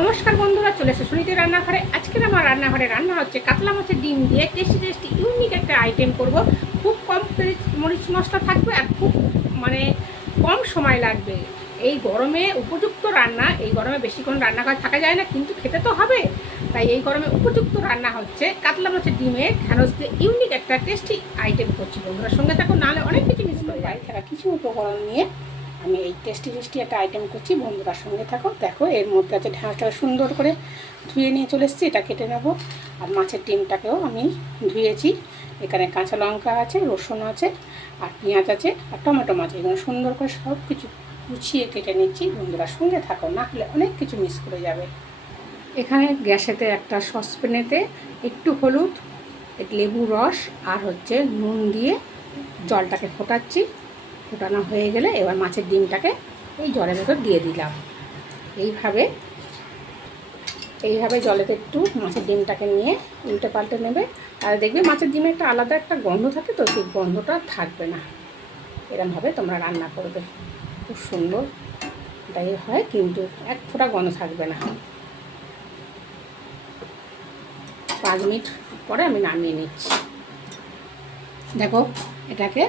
নমস্কার বন্ধুরা, চলে এসে সুনীতি রান্নাঘরে। আজকের আমার রান্নাঘরে রান্না হচ্ছে কাতলা মাছের ডিম দিয়ে টেস্টি টেস্টি ইউনিক একটা আইটেম করব। খুব কম মরিচ মশলা থাকবে আর খুব কম সময় লাগবে। এই গরমে উপযুক্ত রান্না। এই গরমে বেশিক্ষণ রান্না করে থাকা যায় না, কিন্তু খেতে তো হবে। তাই এই গরমে উপযুক্ত রান্না হচ্ছে কাতলা মাছের ডিমের ঢ্যাঁড়স দিয়ে ইউনিক একটা টেস্টি আইটেম করছি। বন্ধুরা সঙ্গে থাকো, নাহলে অনেক কিছু মিস করে যায়। থাকা কিছু উপকরণ নিয়ে আমি এই টেস্টি একটা আইটেম করছি। বন্ধুরা সঙ্গে থাকো। দেখো, এর মধ্যে আছে ঢ্যাঁড়সটাকে সুন্দর করে ধুয়ে নিয়ে চলে এসেছি, এটা কেটে নেব। আর মাছের ডিমটাকেও আমি ধুয়েছি। এখানে কাঁচা লঙ্কা আছে, রসুন আছে, আর পেঁয়াজ আছে, আর টমেটো মাছ। এগুলো সুন্দর করে সব কিছু গুছিয়ে কেটে নিচ্ছি। বন্ধুরা সঙ্গে থাকো, না হলে অনেক কিছু মিস করে যাবে। এখানে গ্যাসেতে একটা সসপ্যানেতে একটু হলুদ, লেবু রস আর নুন দিয়ে জলটাকে ফোটাচ্ছি। ফোটানো হয়ে গেলে এবার মাছের ডিমটাকে এই জলের ভেতর দিয়ে দিলাম। এইভাবে জলেতে একটু মাছের ডিমটাকে নিয়ে উল্টে পাল্টে নেবে। আর দেখবে মাছের ডিমে একটা আলাদা একটা গন্ধ থাকে, তো সেই গন্ধটা থাকবে না। এরমভাবে তোমরা রান্না করবে, খুব সুন্দর এটাই হয়, কিন্তু এক ফোঁটা গন্ধ থাকবে না। 5 মিনিট পরে আমি নামিয়ে নিচ্ছি। দেখো, এটাকে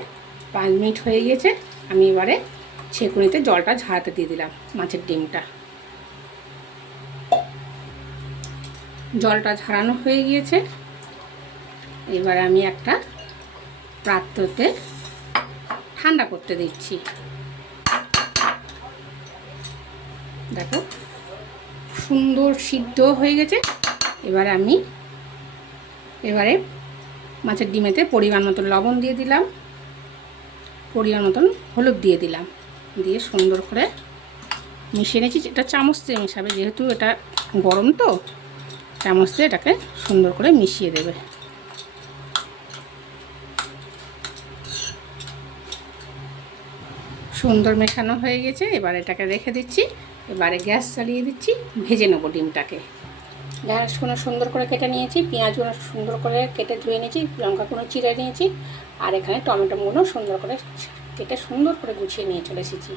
5 মিনিট হয়ে গেছে। আমি এবারে ছেঁকুনিতে জলটা ঝাড়াতে দিয়ে দিলাম মাছের ডিমটা। জলটা ঝাড়ানো হয়ে গিয়েছে। এবার আমি একটা পাত্রতে ঠান্ডা করতে দিচ্ছি। দেখো, সুন্দর সিদ্ধ হয়ে গেছে। এবারে মাছের ডিমেতে পরিমাণ মতন লবণ দিয়ে দিলাম, পরিমাণ মতন হলুদ দিয়ে দিলাম, দিয়ে সুন্দর করে মিশিয়ে নিয়েছি। এটা চামচ দিয়ে মেশাবে, যেহেতু এটা গরম, তো চামচ দিয়ে এটাকে সুন্দর করে মিশিয়ে দেবে। সুন্দর মেশানো হয়ে গেছে। এবার এটাকে রেখে দিচ্ছি। এবারে গ্যাস চালিয়ে দিচ্ছি, ভেজে নেবো ডিমটাকে। ঢ্যাঁড়সগুলো সুন্দর করে কেটে নিয়েছি, পেঁয়াজগুলো সুন্দর করে কেটে ধুয়ে নিয়েছি, লঙ্কাগুলো চিড়ে নিয়েছি, আর এখানে টমেটোগুলো সুন্দর করে কেটে সুন্দর করে গুছিয়ে নিয়ে চলে এসেছি।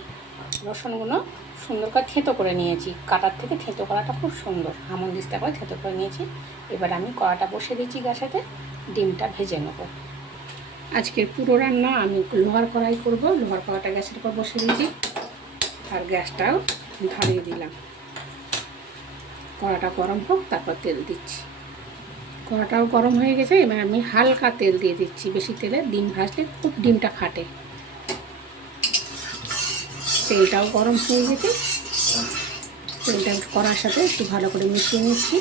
রসুনগুলো সুন্দর করে থেঁতো করে নিয়েছি। কাটার থেকে থেঁতো করাটা খুব সুন্দর, হামনদিস্তা করে থেঁতো করে নিয়েছি। এবার আমি কড়াটা বসিয়ে দিচ্ছি গ্যাসেতে, ডিমটা ভেজে নেব। আজকের পুরো রান্না আমি লোহার কড়াই করব। লোহার কড়াটা গ্যাসের উপর বসিয়ে দিয়েছি, আর গ্যাসটাও ধরিয়ে দিলাম। কড়াটা গরম হোক, তারপর তেল দিচ্ছি। কড়াটাও গরম হয়ে গেছে। এবার আমি হালকা তেল দিয়ে দিচ্ছি। বেশি তেলে ডিম ভাজলে খুব ডিমটা ফাটে। তেলটাও গরম হয়ে গেছে। তেলটা কড়ার সাথে একটু ভালো করে মিশিয়ে নিচ্ছি।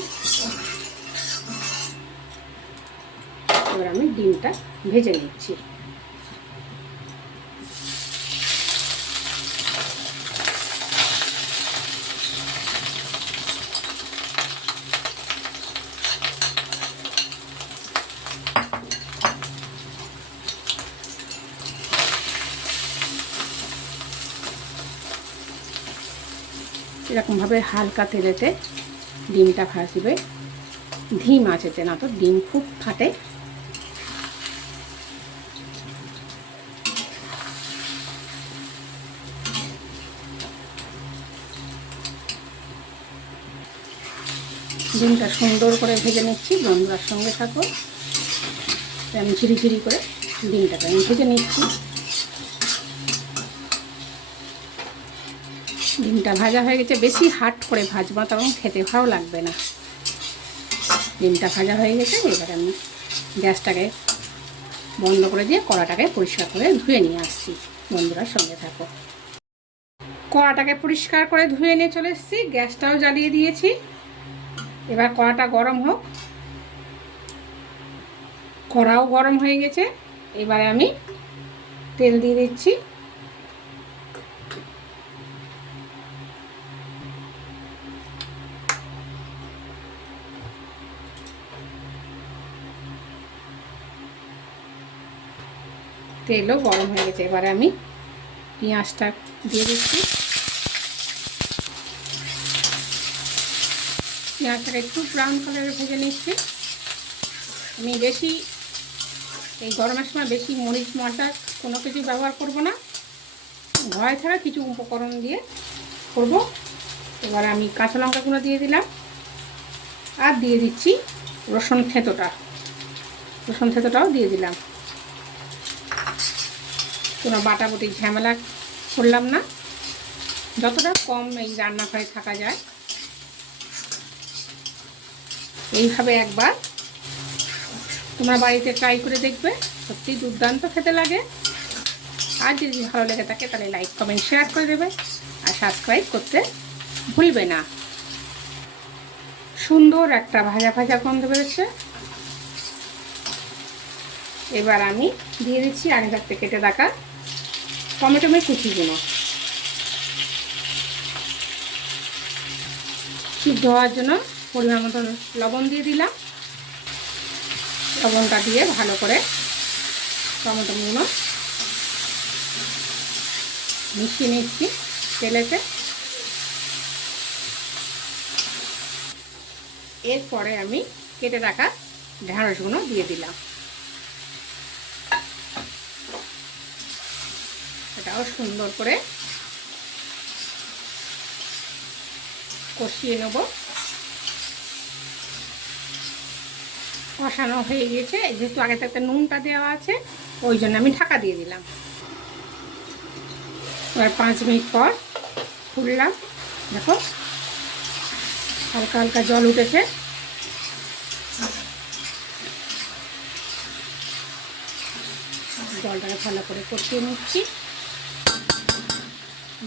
এবার আমি ডিমটা ভেজে নিচ্ছি। এরকমভাবে হালকা তেলেতে ডিমটা ভাজবে, ধিম আঁচেতে, না তো ডিম খুব ফাটে। ডিমটা সুন্দর করে ভেজে নিচ্ছি। বন্ধুরার সঙ্গে থাকো। আমি ঝিরি করে ডিমটাকে আমি ভেজে নিচ্ছি। ডিমটা ভাজা হয়ে গেছে। বেশি হার্ড করে ভাজবো, তখন খেতে ভালো লাগবে না। ডিমটা ভাজা হয়ে গেছে। এবার আমি গ্যাসটাকে বন্ধ করে দিয়ে কড়াটাকে পরিষ্কার করে ধুয়ে নিয়ে আসছি। বন্ধুরার সঙ্গে থাকো। কড়াটাকে পরিষ্কার করে ধুয়ে নিয়ে চলে এসেছি। গ্যাসটাও জ্বালিয়ে দিয়েছি। এবার কড়াটা গরম হোক। কড়াও গরম হয়ে গেছে। এবারে আমি তেল দিয়ে দিচ্ছি। তেলও গরম হয়ে গেছে। এবারে আমি পেঁয়াজটা দিয়ে দিচ্ছি। পেঁয়াজটাকে একটু ব্রাউন কালারে ভেজে নিচ্ছি। আমি বেশি এই গরমের সময় বেশি মরিচ মশলা কোনো কিছু ব্যবহার করব না। ভয় ছাড়া কিছু উপকরণ দিয়ে করব। এবার আমি কাঁচা লঙ্কাগুলো দিয়ে দিলাম, আর দিয়ে দিচ্ছি রসুন থেঁতোটাও দিয়ে দিলাম। কোনো বাটাবুটি ঝামেলা করলাম না, যতটা কম এই রান্নাঘরে থাকা যায়। এইভাবে একবার তোমরা বাড়িতে ট্রাই করে দেখবে, সত্যি দুর্দান্ত খেতে লাগে। আর যদি ভালো লেগে থাকে তাহলে লাইক কমেন্ট শেয়ার করে দেবে, আর সাবস্ক্রাইব করতে ভুলবে না। সুন্দর একটা ভাজা ভাজা গন্ধ বেরোচ্ছে। এবার আমি দিয়ে দিচ্ছি আগে থাকতে কেটে রাখা টমেটোমের কুচিগুলো। সিদ্ধ হওয়ার জন্য পরিমাণ মতো লবণ দিয়ে দিলাম। লবণটা দিয়ে ভালো করে টমেটোগুলো মিশিয়ে নিচ্ছি তেলেতে। এরপরে আমি কেটে রাখা ঢেঁড়সগুলো দিয়ে দিলাম। এটাও সুন্দর করে কষিয়ে নেব। কষানো হয়ে গিয়েছে, যেহেতু আগে থেকে নুনটা দেওয়া আছে ওই জন্য আমি ঢাকা দিয়ে দিলাম। এবার 5 মিনিট পর খুললাম, দেখো হালকা হালকা জল উঠেছে। জলটাকে ভালো করে কষিয়ে নিচ্ছি।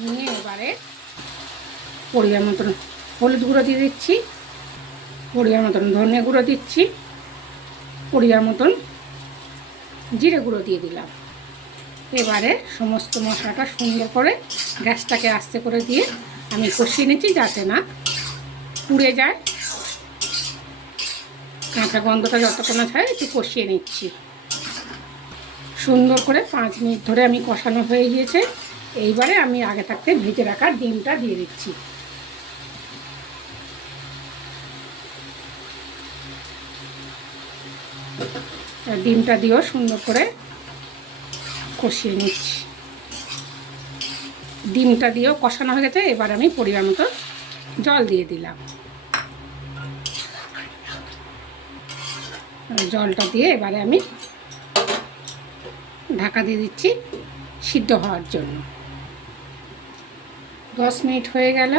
নিয়ে এবারে পরিমাণ মতন হলুদ গুঁড়ো দিয়ে দিচ্ছি, পরিমাণ মতন ধনে গুঁড়ো দিচ্ছি, পরিমাণ মতন জিরে গুঁড়ো দিয়ে দিলাম। এবারে সমস্ত মশলাটা সুন্দর করে গ্যাসটাকে আস্তে করে দিয়ে আমি কষিয়ে নিচ্ছি, যাতে না পুড়ে যায়। কাঁচা গন্ধটা যতক্ষণ না যায় একটু কষিয়ে নিচ্ছি। সুন্দর করে 5 মিনিট ধরে আমি কষানো হয়ে গিয়েছে। এইবারে আমি আগে থাকতে ভেজে রাখা ডিমটা দিয়ে দিচ্ছি। ডিমটা দিয়েও সুন্দর করে কষিয়ে নিচ্ছি। ডিমটা দিয়েও কষানো হয়ে গেছে। এবার আমি পরিমাণ মতো জল দিয়ে দিলাম। জলটা দিয়ে এবারে আমি ঢাকা দিয়ে দিচ্ছি সিদ্ধ হওয়ার জন্য। 10 মিনিট হয়ে গেল।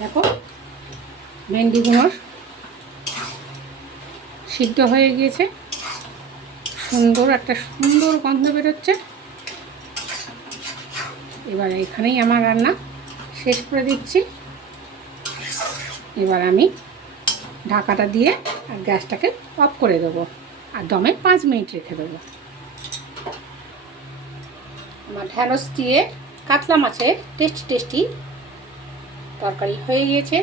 দেখো ভেন্ডিগুলো সিদ্ধ হয়ে গিয়েছে, একটা সুন্দর গন্ধ বেরোচ্ছে। এবার এখানেই আমার রান্না শেষ করে দিচ্ছি। এবার আমি ঢাকাটা দিয়ে আর গ্যাসটাকে অফ করে দেবো, আর দমে 5 মিনিট রেখে দেবো। আমার ঢ্যাঁড়স দিয়ে কাতলা মাছের টেস্টি তরকারি হয়ে গিয়েছে।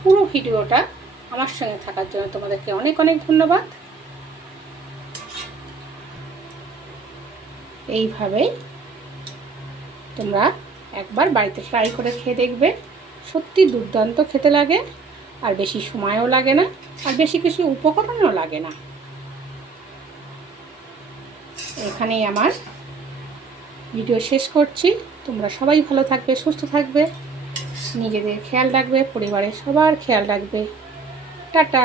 পুরো ভিডিওটা আমার সঙ্গে থাকার জন্য তোমাদেরকে অনেক অনেক ধন্যবাদ। এইভাবেই তোমরা একবার বাড়িতে ট্রাই করে খেয়ে দেখবে, সত্যি দুর্দান্ত খেতে লাগে। আর বেশি সময়ও লাগে না, আর বেশি কিছু উপকরণও লাগে না। এখানেই আমার ভিডিও শেষ করছি। তোমরা সবাই ভালো থাকবে, সুস্থ থাকবে, নিজেদের খেয়াল রাখবে, পরিবারের সবার খেয়াল রাখবে। টাটা।